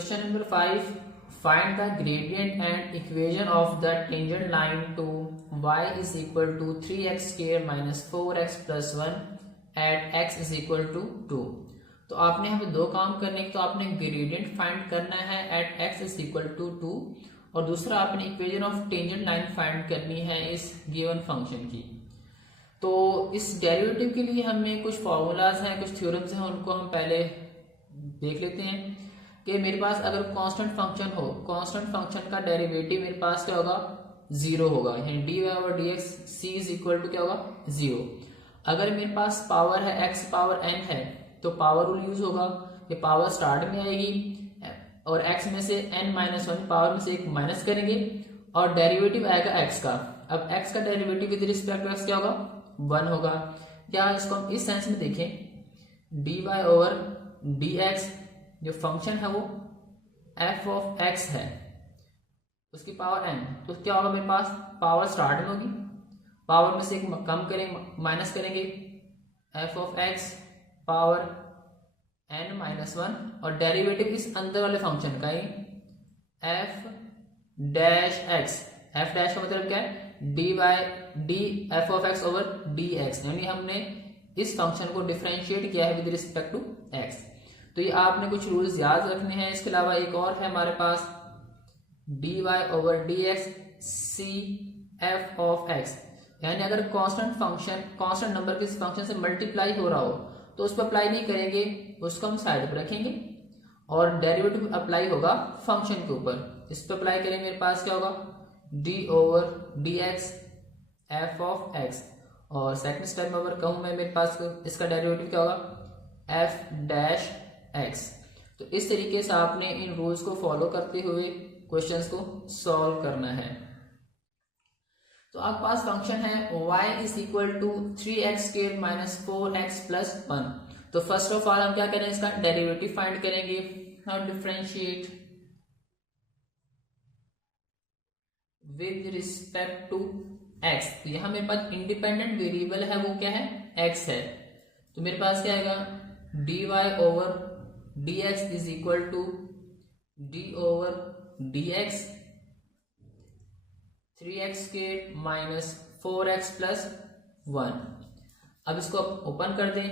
Question number 5. Find the gradient and equation of the tangent line to y is equal to 3x square minus 4x plus 1 at x is equal to 2. तो आपने यहाँ पे दो काम करने के, तो आपने ग्रेडियंट फाइंड करना है at x is equal to 2 और दूसरा आपने equation of tangent line find करनी है इस गिवन फंक्शन की। तो इस डेरिवेटिव के लिए हमें कुछ फॉर्मूलाज हैं, कुछ थ्योरम्स हैं, उनको हम पहले देख लेते हैं कि मेरे पास अगर कांस्टेंट फंक्शन हो, कांस्टेंट फंक्शन का डेरिवेटिव मेरे पास क्या होगा, जीरो होगा, यानी D Y over D x C is equal to क्या होगा, जीरो। अगर मेरे पास पावर है एक्स पावर एन है तो पावर रूल यूज होगा, ये पावर स्टार्ट में आएगी और एक्स में से एन माइनस वन पावर में से एक माइनस करेंगे और डेरिवेटिव आएगा एक्स का। अब एक्स का derivative with respect to X क्या होगा, वन होगा। क्या इसको हम इस सेंस में देखें, D Y over D X जो फंक्शन है वो एफ ऑफ एक्स है, उसकी पावर एन, तो क्या होगा मेरे पास, पावर स्टार्ट में होगी, पावर में से एक कम करेंगे माइनस करेंगे, f of x power n minus one और डेरिवेटिव इस अंदर वाले फंक्शन का ही f dash x. F dash का मतलब क्या है, d y d f of x over D x, यानी हमने इस फंक्शन को डिफरेंशिएट किया है विद रिस्पेक्ट टू एक्स। तो ये आपने कुछ रूल्स याद रखने हैं। इसके अलावा एक और है हमारे पास, d Y over D x c f of x, यानी अगर कांस्टेंट फंक्शन कांस्टेंट नंबर किसी फंक्शन से मल्टीप्लाई हो रहा हो तो उस पर अप्लाई नहीं करेंगे, उसको हम साइड पर रखेंगे और डेरिवेटिव अप्लाई होगा फंक्शन के ऊपर। इस पर अप्लाई करेंगे, मेरे पास क्या होगा, D over D x f of x, और सेकंड स्टेप में अगर कहूं मैं, मेरे पास इसका डेरिवेटिव क्या होगा, एफ डैश एक्स। तो इस तरीके से आपने इन रूल्स को फॉलो करते हुए क्वेश्चंस को सॉल्व करना है। तो आपके पास फंक्शन है y is equal to 3x square minus 4x plus 1। तो फर्स्ट ऑफ ऑल हम क्या करें, इसका डेरिवेटिव फाइंड करेंगे। Now differentiate with respect to x। तो यहां मेरे पास इंडिपेंडेंट वेरिएबल है, वो क्या है, x है। तो मेरे पास क्या आएगा, D Y over D X is equal to D over D x 3x square minus 4x plus 1। अब इसको ओपन कर दें,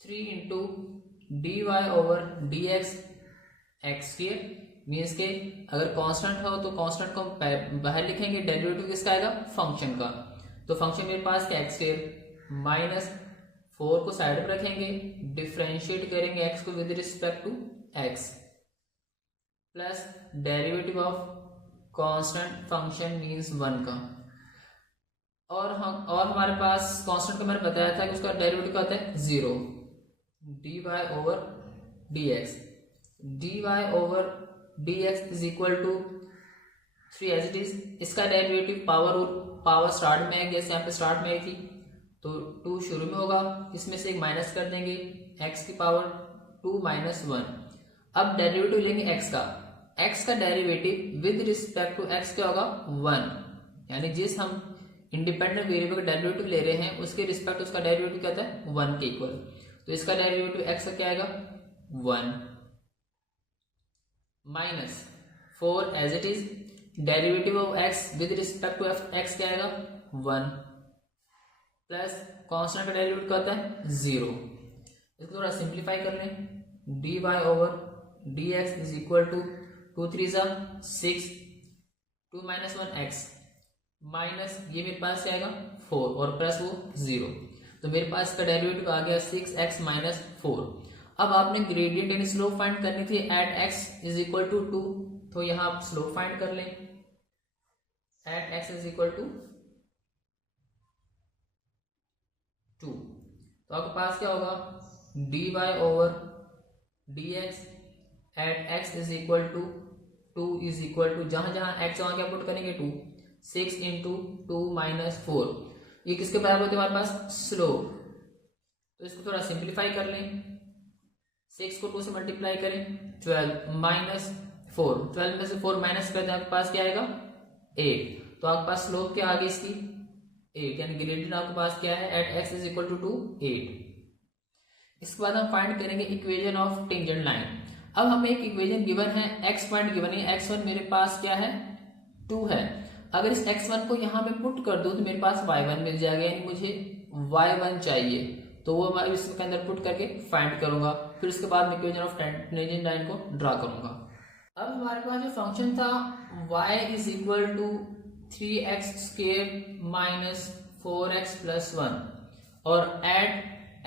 3 into D Y over D X X square, means के अगर कांस्टेंट हो तो कांस्टेंट को बाहर लिखेंगे, डेरिवेटिव किसका आएगा, फंक्शन का। तो फंक्शन मेरे पास क्या, एक्स स्क्वायर माइनस 4 को साइड पर रखेंगे, डिफरेंशिएट करेंगे x को with respect to x plus derivative of constant function means 1 का। और हमारे पास कांस्टेंट का मैंने बताया था कि उसका डेरिवेटिव क्या होता है, 0। D Y over D X, D Y over D X is equal to 3 as it is. इसका डेरिवेटिव पावर स्टार्ट में है, जैसे यहाँ पे स्टार्ट में आई थी तो 2 शुरू में होगा, इसमें से एक माइनस कर देंगे, x की पावर 2 माइनस 1। अब डेरिवेटिव लेंगे x का derivative with respect to x क्या होगा, 1, यानी जिस हम इंडिपेंडेंट वेरिएबल का डेरिवेटिव ले रहे हैं उसके रिस्पेक्ट उसका डेरिवेटिव क्या होता है, 1 के इक्वल। तो इसका डेरिवेटिव x का क्या आएगा, 1 minus 4 as it is, derivative of x with respect to x क्या आएगा, 1 प्लस कांस्टेंट का डेरिवेटिव क्या होता है, 0। इसको थोड़ा सिंप्लीफाई कर लें, D Y over D X is equal to 2 3 6, 2 minus 1 X minus ये मेरे पास क्या आएगा 4 और प्लस वो 0। तो मेरे पास इसका डेरिवेटिव आ गया 6x माइनस 4। अब आपने ग्रेडियंट यानी स्लोप फाइंड करनी थी at x is equal to 2, तो यहां आप स्लोप फाइंड कर लें, at x is equal to 2। तो आपके पास क्या होगा, D Y over D X at x is equal to 2 is equal to, जहां जहां x वहां क्या पुट करेंगे 2, 6 इंटू 2 माइनस 4। ये किसके बराबर होते हैं हमारे पास, स्लोप। तो इसको थोड़ा सिंप्लीफाई कर लें, 6 को 2 से मल्टीप्लाई करें, 12 माइनस 4, 12 में से 4 माइनस कर दें, आपके पास क्या आएगा 8। तो आपके पास स्लोप क्या आ गई इसकी, 8, यानी ग्रेडियंट आपके पास क्या है, at x is equal to 8। इसके बाद हम फाइंड करेंगे इक्वेशन ऑफ टेंजेंट लाइन। अब हमें एक इक्वेशन गिवन है, x पॉइंट गिवन है, x1 मेरे पास क्या है 2 है। अगर इस x1 को यहाँ पे पुट कर दूं तो मेरे पास y1 मिल जाएगा, यानी मुझे y1 चाहिए, तो वो मैं इसके अंदर पुट करके फाइंड करूंगा। फिर उसके बाद मैं इक्वेशन ऑफ टेंजेंट लाइन को ड्रा करूंगा। अब हमारे पास जो फंक्शन था y is equal to 3x square minus 4x plus 1 और at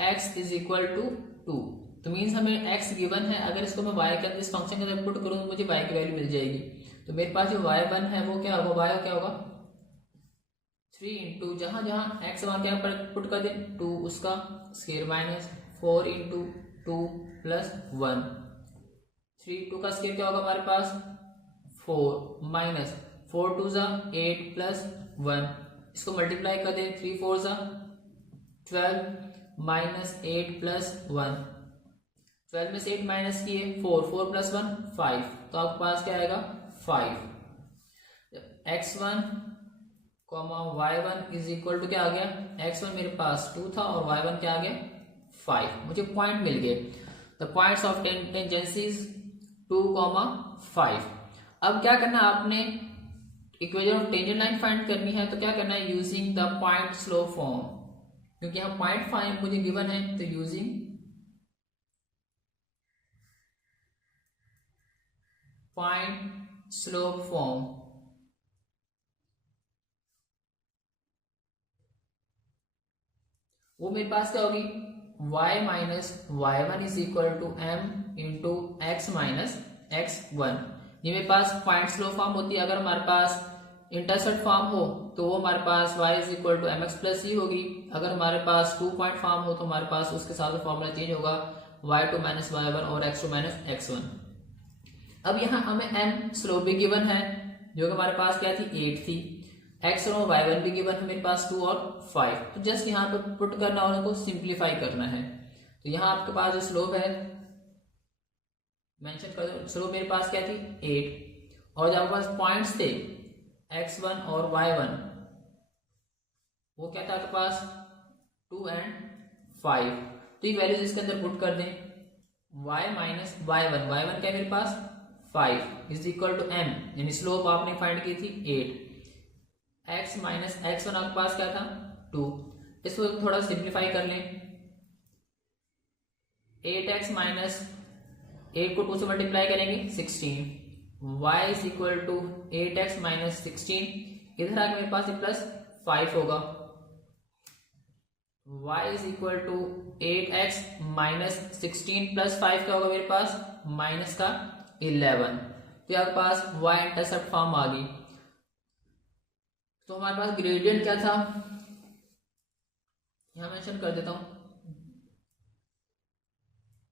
x is equal to 2, तो मीन्स हमें x गिवन है। अगर इसको मैं y के अंदर इस फंक्शन के अंदर पुट करूँ तो मुझे y की वैल्यू मिल जाएगी। तो मेरे पास जो y1 है वो क्या होगा, y क्या होगा 3 इंटू जहां जहां x वहां क्या पुट कर दे 2 उसका स्क्वायर माइनस 4 इंटू 2 प्लस 1, 3 2 का स्क्वायर क्या होगा हमारे पास 4 माइनस 4 2 जा 8 प्लस 1, इसको मल्टीप्लाई कर दे 3 4 जा 12 माइनस 8 प्लस 1, 12 में से 8 माइनस किए 4 4 प्लस 1 5, तो आपके पास क्या आएगा 5। x1 comma y1 is equal to क्या आ गया, x1 मेरे पास 2 था और y1 क्या आ गया 5, मुझे पॉइंट मिल गए। The points of tangencies 2,5। अब क्या करना है, आपने equation of tangent line find करनी है, तो क्या करना है using the point slope form, क्योंकि यहाँ पॉइंट फाइंड मुझे गिवन है, तो यूजिंग पॉइंट स्लोप फॉर्म वो मेरे पास क्या होगी y minus y1 is equal to m into x minus x1। ये मेरे पास पॉइंट स्लो फॉर्म होती है। अगर हमारे पास इंटरसेप्ट फॉर्म हो तो वो हमारे पास y is equal to m x plus e होगी। अगर हमारे पास 2 पॉइंट फॉर्म हो तो हमारे पास उसके साथ फॉर्मूला चेंज होगा y2 माइनस y1 और x2 माइनस x1। अब यहाँ हमें m स्लोप भी गिवन है, जो कि हमारे पास क्या थी 8 थी, x और y1 भी गिवन है मेरे पास 2 और 5, तो जस्ट यहाँ पे पुट करना और उनको सिंप्लीफाई करना है। तो यहाँ आपके पास जो स्लोप है मेंशन कर दो, स्लोप मेरे पास क्या थी 8, और जो आपके पास पॉइंट्स थे x1 और y1 वो क्या था आपके पास 2 एंड 5, तो ये वैल्यूज इसके अंदर पुट कर दें। y माइनस y1 क्या है मेरे पास 5 इज इक्वल टू m, यानी स्लोप आपने फाइंड की थी 8, x माइनस x1 आपके पास क्या था 2, इसको थोड़ा सिंप्लीफाई कर लें। 8x माइनस 8 को 2 से मल्टीप्लाई करेंगे 16, y is equal to 8x minus 16, इधर आके मेरे पास प्लस 5 होगा, y is equal to 8x minus 16 plus 5 क्या होगा मेरे पास माइनस का 11, तो आपके पास y इंटरसेप्ट फॉर्म आ गई। तो हमारे पास ग्रेडियंट क्या था, यहां मेंशन कर देता हूं,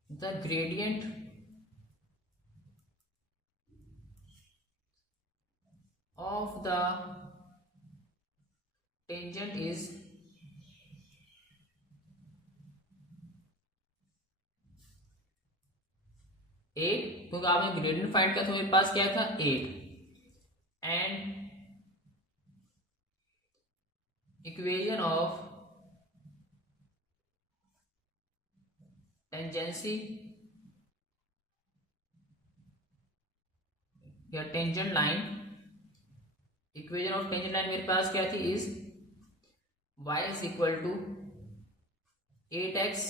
the gradient of the tangent is 8, क्योंकि आपने ग्रेडियंट फाइंड किया तो मेरे पास क्या था 8, एंड इक्वेशन ऑफ टेंजेंसी या tangent line, equation of tangent line मेरे पास क्या थी is y is equal to 8x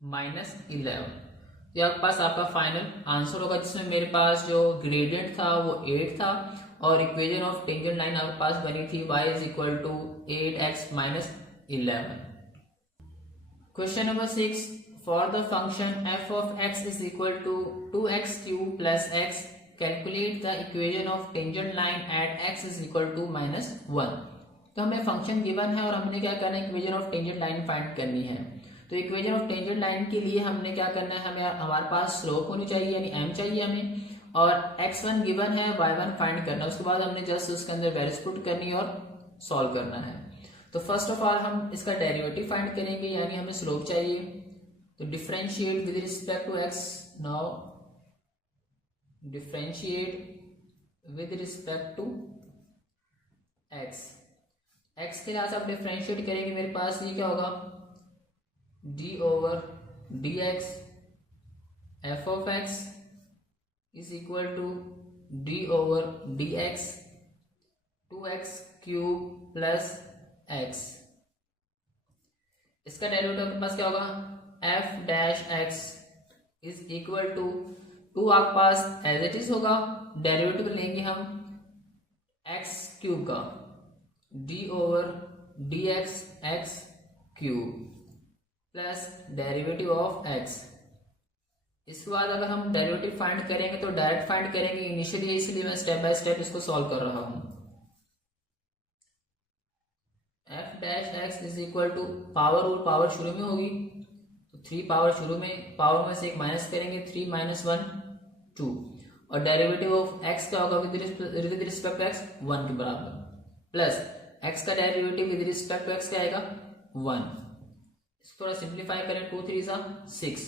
minus 11, तो आपके पास आपका फाइनल आंसर होगा, जिसमें मेरे पास जो ग्रेडियंट था वो 8 था और इक्वेशन ऑफ टेंजेंट लाइन आपके पास बनी थी y is equal to 8x minus 11। Question number 6, for the function f of x is equal to 2x cube plus x, calculate the equation of tangent line at x is equal to minus 1। तो हमें function given है और हमने क्या करना है equation of tangent line find करनी है। तो इक्वेशन ऑफ टेंजेंट लाइन के लिए हमने क्या करना है, हमें हमारे पास स्लोप होनी चाहिए यानी m चाहिए हमें, और x1 गिवन है y1 फाइंड करना है, उसके बाद हमने जस्ट उसके अंदर वैल्यूज पुट करनी है और सॉल्व करना है। तो फर्स्ट ऑफ ऑल हम इसका डेरिवेटिव फाइंड करेंगे, यानी हमें स्लोप चाहिए, तो differentiate with respect to x, now differentiate with respect to x, x के लिए आप डिफरेंशिएट करेंगे, मेरे पास ये क्या होगा d over dx F of x is equal to D over D X 2x cube plus X. इसका डेरिवेटिव आपके पास क्या होगा, F dash X is equal to 2 आपके पास एज इट इज होगा, डेरिवेटिव लेंगे हम एक्स क्यूब का D over D X X cube plus derivative of X. इसके बाद अगर हम डेरिवेटिव फाइंड करेंगे तो डायरेक्ट फाइंड करेंगे इनिशियली, इसलिए मैं स्टेप बाय स्टेप इसको सॉल्व कर रहा हूं। F dash X is equal to power, और पावर शुरू में होगी तो 3 पावर शुरू में, पावर में से एक माइनस करेंगे 3 माइनस 1 2, और डेरिवेटिव ऑफ एक्स क्या होगा विद रिस्पेक्ट टू एक्स 1 के बराबर, प्लस एक्स का derivative with respect to X क्या आएगा 1। इसको थोड़ा सिंप्लीफाई करें, 2 3 6,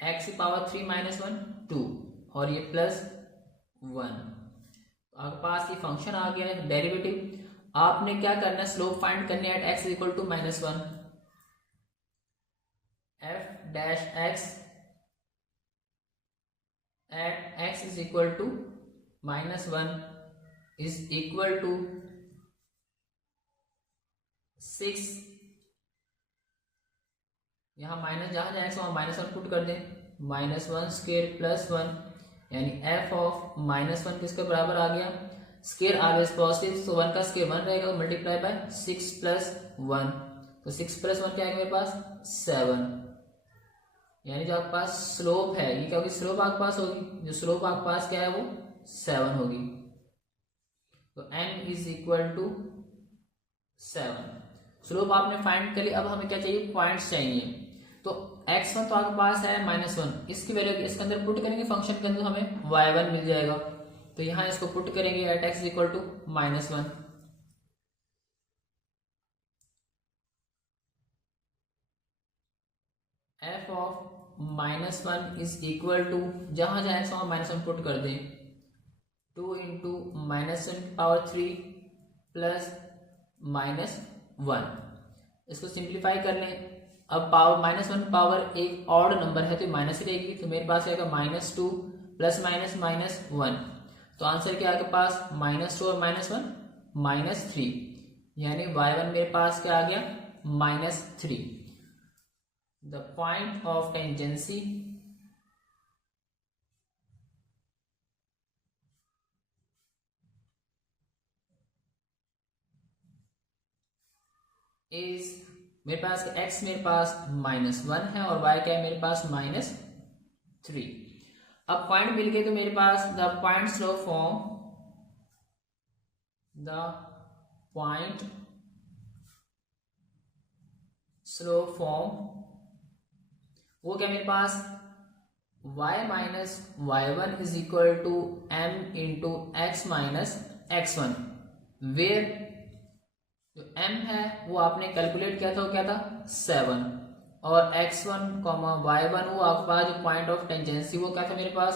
एक्स की पावर 3 माइनस 1 2 और ये प्लस 1। आपके पास ये फंक्शन आ गया है डेरिवेटिव। आपने क्या करना है, स्लोप फाइंड करनी है at X equal to -1। F dash X at x is equal to -1 is equal to 6। यहां माइनस जहां जहां एक्स वहां -1 पुट कर दें, -1 स्क्वायर प्लस 1, यानी एफ ऑफ -1 किसके बराबर आ गया, स्क्वायर ऑलवेज पॉजिटिव, तो 1 का स्क्वायर 1 रहेगा, मल्टीप्लाई बाय 6 प्लस 1, तो 6 प्लस 1 क्या आएगा मेरे पास 7। यानी जो आपके पास स्लोप है, ये क्या होगी, स्लोप आपके पास होगी, जो स्लोप आपके पास क्या है वो 7 होगी, तो n is equal to 7। Slope आपने फाइंड कर लिया। अब हमें क्या चाहिए, पॉइंट्स चाहिए। तो x1 तो आपके पास है -1, इसकी वैल्यू इसके अंदर पुट करेंगे, फंक्शन के अंदर हमें y1 मिल जाएगा, तो यहां इसको पुट करेंगे at x equal to -1। F of -1 is equal to, जहां जहां x वहां -1 पुट कर दें, 2 इंटू -1 पावर 3 प्लस -1। इसको सिंप्लीफाई कर लें। अब पावर -1 पावर एक ऑड नंबर है तो माइनस ही रहेगी, तो मेरे पास आएगा -2 प्लस -1, तो आंसर क्या आपके पास -2 और -1 -3, यानी y1 मेरे पास क्या आ गया -3। The point of tangency is, मेरे पास x मेरे पास -1 है और y क्या है मेरे पास -3। अब पॉइंट मिल गए तो मेरे पास the point slope form, the point slope form वो क्या मेरे पास y minus y1 is equal to m into x minus x1, where जो m है वो आपने कैलकुलेट किया था, वो क्या था 7, और x1, y1 वो आपके पास जो पॉइंट ऑफ टेंजेंसी वो क्या था मेरे पास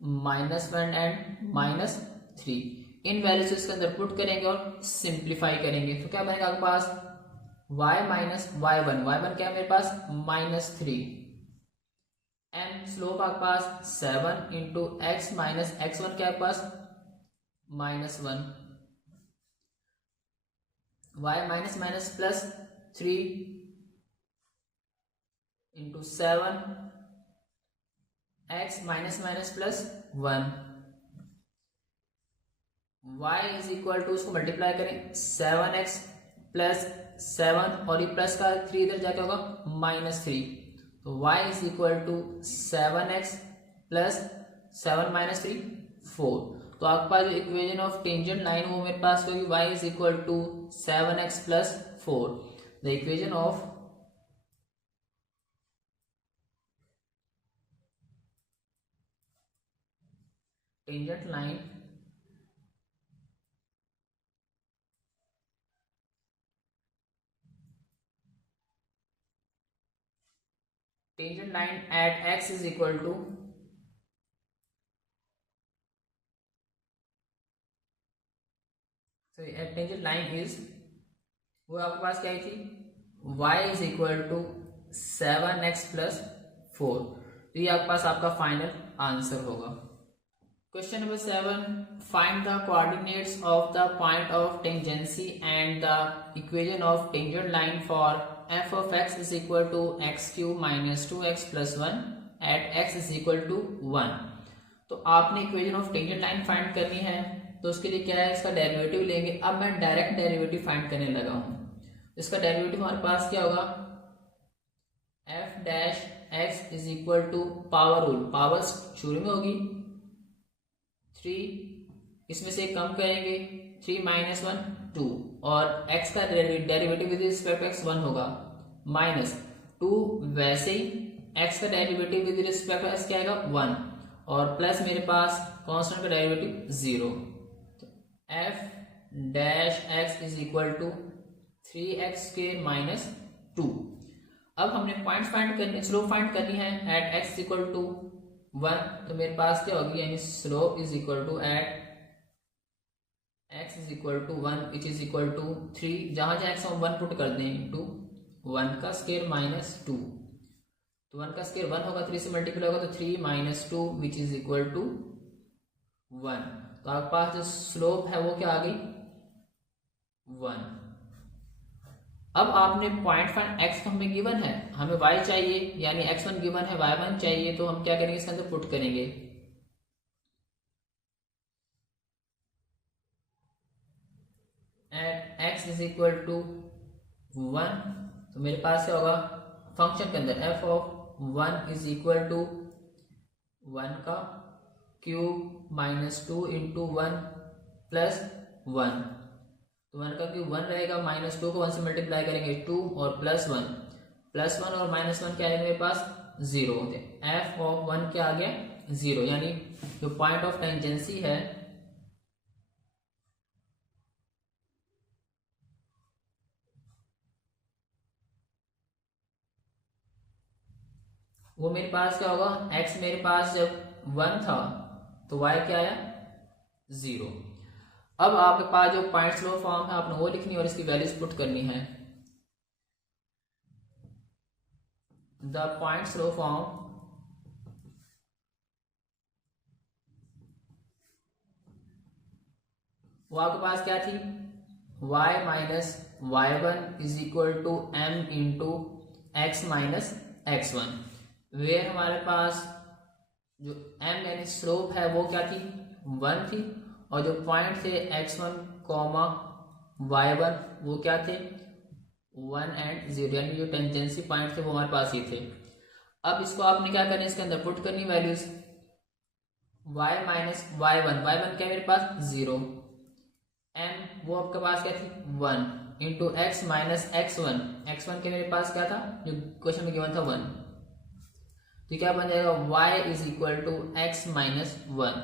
-1 एंड -3। इन वैल्यूज इसके अंदर पुट करेंगे और सिंप्लीफाई करेंगे, तो क्या बनेगा आपके पास y माइनस y1 क्या है मेरे पास -3, m स्लोप आपके पास 7 इंटू एक्स माइनस x1 क्या है पास -1, y minus minus plus 3 into 7 x minus minus plus 1, y is equal to, उसको मल्टीप्लाई करें 7x प्लस 7 और ये प्लस का 3 इधर जाके होगा -3, तो y is equal to 7x plus 7 minus 3 4। तो आपके पास जो इक्वेशन ऑफ टेंजेंट लाइन वो मेरे पास होगी y is equal to 7x plus 4। The equation of tangent line at x is equal to tangent line is, वो आपके पास क्या थी y is equal to 7x plus 4। तो ये आपके पास आपका फाइनल आंसर होगा। Question number 7, find the coordinates of the point of tangency and the equation of tangent line for f of x is equal to x cube minus 2x plus 1 at x is equal to 1। तो आपने equation of tangent line find करनी है, तो उसके लिए क्या है, इसका डेरिवेटिव लेंगे। अब मैं डायरेक्ट डेरिवेटिव फाइंड करने लगा हूं। इसका डेरिवेटिव हमारे पास क्या होगा, f dash x is equal to power rule, power शुरू में होगी 3, इसमें से कम करेंगे 3 माइनस 1 2, और x का derivative with respect to x 1 होगा, माइनस 2 वैसे ही x का derivative with respect to x क्या आएगा 1, और प्लस मेरे पास कांस्टेंट का डेरिवेटिव 0। तो f dash x is equal to 3x square minus 2। अब हमने पॉइंट्स फाइंड करनी, स्लोप फाइंड करनी है एट x इक्वल टू 1। तो मेरे पास क्या होगी, यानी slope is equal to at x is equal to 1 which is equal to 3, जहां जहां x हम 1 पुट कर दें, इंटू 1 का स्क्वायर माइनस 2। तो 1 का स्क्वायर 1 होगा, 3 से मल्टीप्लाई होगा, तो 3 minus 2 which is equal to 1। तो आपके पास जो स्लोप है वो क्या आ गई 1। अब आपने पॉइंट फाइंड x तो हमें गिवन है, हमें y चाहिए, यानी x1 गिवन है, y1 चाहिए। तो हम क्या करेंगे, इसके अंदर पुट करेंगे। At x is equal to 1, तो मेरे पास क्या होगा, फंक्शन के अंदर f of 1 is equal to 1 का क्यूब माइनस 2 इंटू 1 प्लस 1। तो 1 का क्यूब 1 रहेगा, माइनस 2 को 1 से मल्टीप्लाई करेंगे 2, और प्लस 1, प्लस 1 और माइनस 1 क्या है मेरे पास 0 होते हैं। f ऑफ 1 क्या आ गया 0, यानी जो पॉइंट ऑफ टेंजेंसी है वो मेरे पास क्या होगा, x मेरे पास जब 1 था तो y क्या आया 0। अब आपके पास जो पॉइंट स्लोप फॉर्म है आपने वो लिखनी है और इसकी वैल्यूज पुट करनी है। द पॉइंट स्लोप फॉर्म वो आपके पास क्या थी, y minus y1 is equal to m into x minus x1, where हमारे पास जो m यानी स्लोप है वो क्या थी 1 थी, और जो पॉइंट थे x1 कॉमा y1 वो क्या थे 1 एंड 0, यानी जो टेंजेंसी पॉइंट थे वो हमारे पास ही थे। अब इसको आपने क्या करना है, इसके अंदर पुट करनी वैल्यूज। y माइनस y1 क्या मेरे पास 0, m वो आपके पास क्या थी 1 इंटू एक्स माइनस x1 के मेरे पास क्या था, जो क्वेश्चन में गिवन था 1। तो क्या बन जाएगा, y is equal to x minus 1।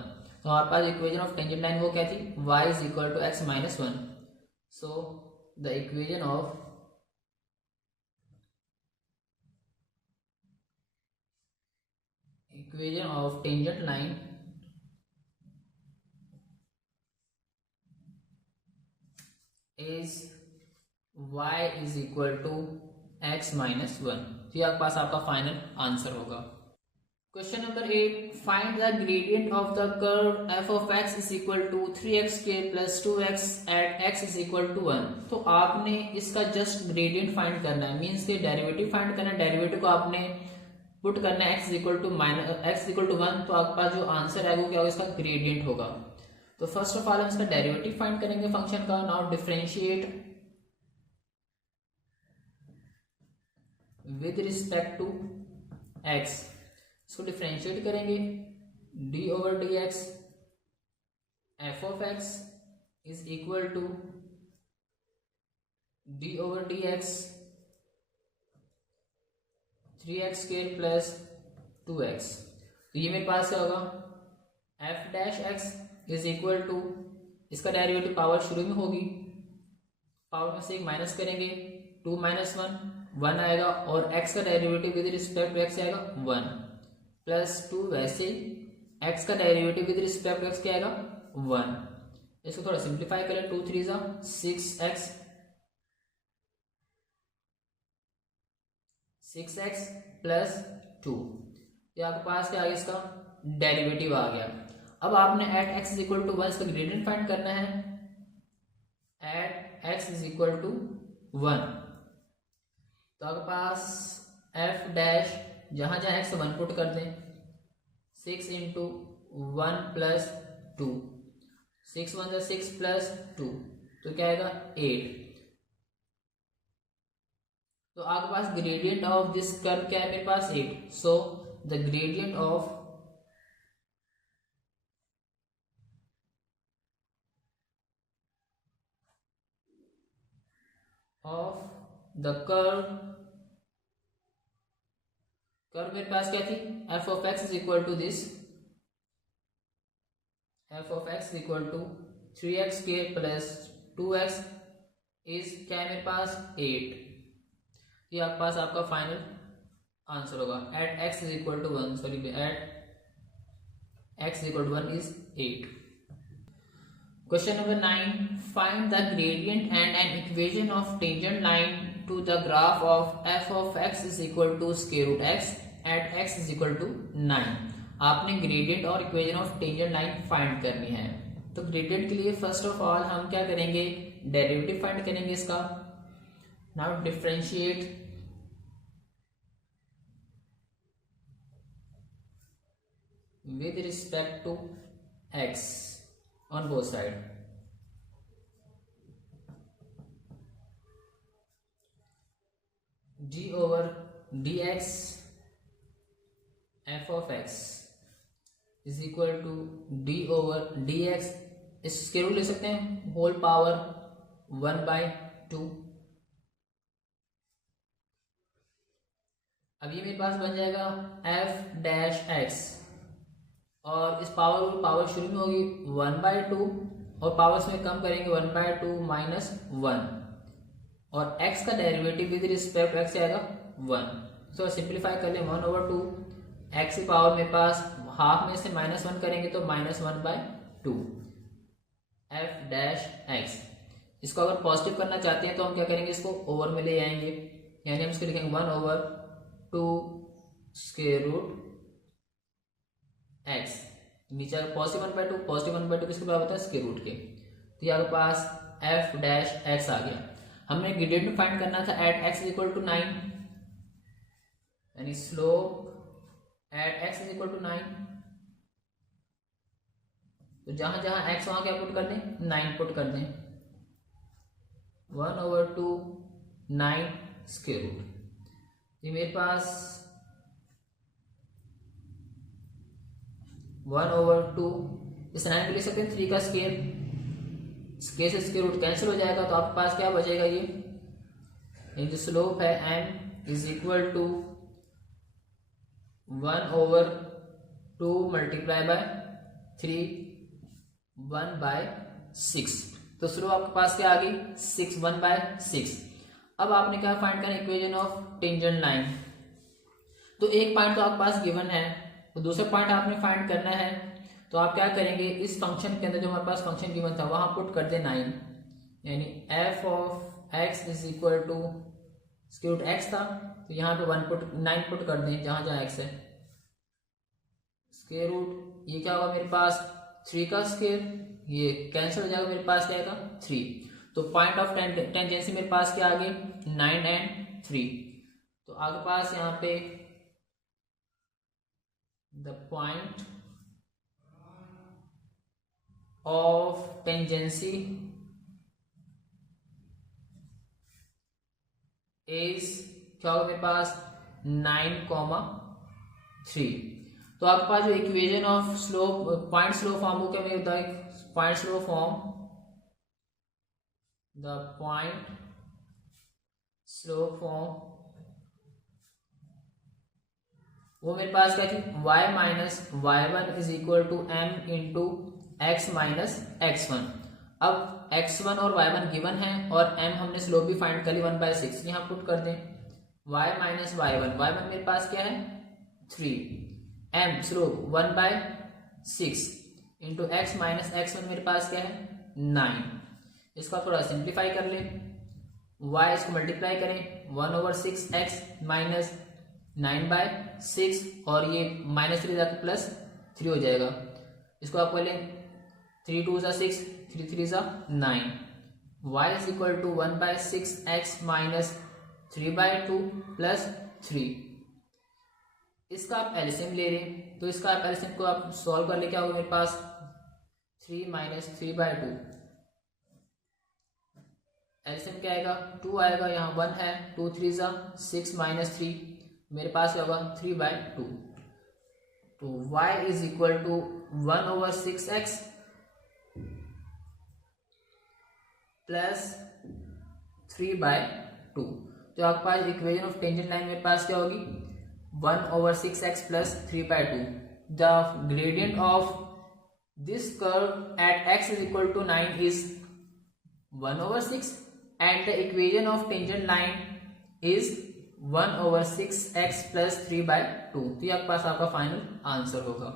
तो हमारे पास इक्वेशन ऑफ टेंजेंट लाइन वो क्या थी, y is equal to x minus 1। So the equation of tangent line is y is equal to x minus 1। तो ये आपके पास आपका फाइनल आंसर होगा। Question number 8, find the gradient of the curve f of x is equal to 3x square plus 2x at x is equal to 1। तो आपने इसका just gradient find करना है, मींस के डेरिवेटिव फाइंड करना है। Derivative को आपने पुट करना है x is equal to 1, तो आपका जो आंसर है वो क्या होगा, इसका ग्रेडियंट होगा। तो फर्स्ट ऑफ ऑल हम इसका डेरिवेटिव फाइंड करेंगे फंक्शन का। Now differentiate with respect to x, इसको डिफरेंशिएट करेंगे d over D x, f of x is equal to d over D x 3x square plus 2x। तो ये मेरे पास क्या होगा, f dash x is equal to, इसका derivative power शुरू में होगी, पावर में से एक माइनस करेंगे, 2 माइनस 1 आएगा, और x का derivative with respect to x आएगा 1, प्लस 2 वैसे x का derivative with respect to x क्या आएगा 1। इसको थोड़ा सिंप्लीफाई करें, 2 3 जा 6x प्लस 2। तो आपके पास क्या आ गया, इसका डेरिवेटिव आ गया। अब आपने at x is equal to 1 इसका ग्रेडियंट फाइंड करना है। At x is equal to 1, तो आपके पास एफ डैश जहां जहां एक्स 1 पुट कर दें, 6 इंटू 1 प्लस 2, 6 1 जा 6 प्लस 2, तो क्या आएगा 8। तो आपके पास ग्रेडियंट ऑफ दिस कर्व क्या है मेरे पास 8। So the gradient of the curve मेरे पास क्या थी, f of x is equal to this, f of x is equal to 3x square plus 2x is क्या है मेरे पास 8। ये आपके पास आपका फाइनल आंसर होगा। At x is equal to 1, sorry at x is equal to 1 is 8। Question number 9, find the gradient and an equation of tangent line to the graph of f of x is equal to square root x at x is equal to 9। आपने gradient और equation of tangent line find करनी है। तो gradient के लिए first of all हम क्या करेंगे, डेरिवेटिव फाइंड करेंगे इसका। Now differentiate with respect to x on both side। d over dx f of x is equal to d over dx, इस स्क्वायर रूट ले सकते हैं, होल पावर 1/2। अब ये मेरे पास बन जाएगा f डैश x, और इस पावर शुरू में होगी 1/2 और पावर्स में कम करेंगे 1/2 माइनस 1, और x का डेरिवेटिव विद रिस्पेक्ट x आएगा 1। तो सिंप्लीफाई कर ले 1/2, x की पावर मेरे पास हाफ में से -1 करेंगे तो -1/2 f डैश x। इसको अगर पॉजिटिव करना चाहते हैं तो हम क्या करेंगे, इसको ओवर में ले आएंगे, यानी हम इसको लिखेंगे 1/2 स्क्वायर रूट x, नीचे पॉजिटिव 1/2 किसके बराबर होता है, स्क्वायर रूट के। तो यहाँ के पास f डैश x आ गया। हमने ग्रेडियंट फाइंड करना था at x is equal to 9, यानी slope at x is equal to 9। तो जहां जहां x वहां क्या पुट कर दें, 9 पुट कर दें, 1/2 9 स्क्वायर रूट। ये मेरे पास 1/2, इस 9 को ले सकते हैं 3 का स्क्वायर, स्क्वायर से स्क्वायर रूट कैंसिल हो जाएगा, तो आपके पास क्या बचेगा, ये जो स्लोप है m is equal to 1/2 multiply by 3 1/6। तो स्लोप आपके पास क्या आ गई 6 1/6। अब आपने क्या फाइंड करना, इक्वेशन ऑफ टेंजेंट लाइन। तो एक पॉइंट तो आपके पास गिवन है, तो दूसरा पॉइंट आपने फाइंड करना है। तो आप क्या करेंगे, इस फंक्शन के अंदर जो हमारे पास फंक्शन गिवन था वहां पुट कर दे 9, यानी f of x is equal to square root x था, तो यहाँ पे 9 पुट कर दें जहां जहां x है, स्क्वायर रूट ये क्या होगा मेरे पास 3 का स्क्वायर, ये कैंसिल हो जाएगा, मेरे पास क्या आएगा 3। तो पॉइंट ऑफ टेंजेंसी मेरे पास क्या आ गई 9 एंड 3। तो आपके पास यहाँ पे the point of tangency is क्या होगा मेरे पास 9,3। तो आपके पास जो equation of slope point slope form को क्या मैं होता है, point slope form, the point slope form वो मेरे पास क्या थी y minus y1 is equal to m into x minus x1। अब x1 और y1 गिवन है और m हमने स्लोप भी फाइंड कर ली 1/6, यहाँ पुट कर दें y माइनस y1 मेरे पास क्या है 3, m slope 1/6 into x minus x1 मेरे पास क्या है 9। इसको आप थोड़ा सिंप्लीफाई कर लें, y इसको मल्टीप्लाई करें 1/6 x माइनस 9/6 और ये -3 जाकर +3 हो जाएगा। इसको आप पहले 3 2 ज़ा 6, 3 3 ज़ा 9। y is equal to 1/6x minus 3/2 plus 3। इसका आप एलसीएम ले रहे हैं तो इसका आप एलसीएम को आप सॉल्व कर ले, क्या होगा मेरे पास 3 माइनस 3/2। एलसीएम क्या आएगा 2 आएगा, यहाँ 1 है, 2 3 ज़ा 6 माइनस 3, मेरे पास क्या होगा 3/2। तो y is equal to 1/6x plus 3/2। तो आपके पास इक्वेशन ऑफ टेंजेंट लाइन मेरे पास क्या होगी 1/6x plus 3/2। The gradient of this curve at x is equal to 9 is 1/6 and the equation of tangent line is 1/6x plus 3/2। तो ये आपके पास आपका फाइनल आंसर होगा।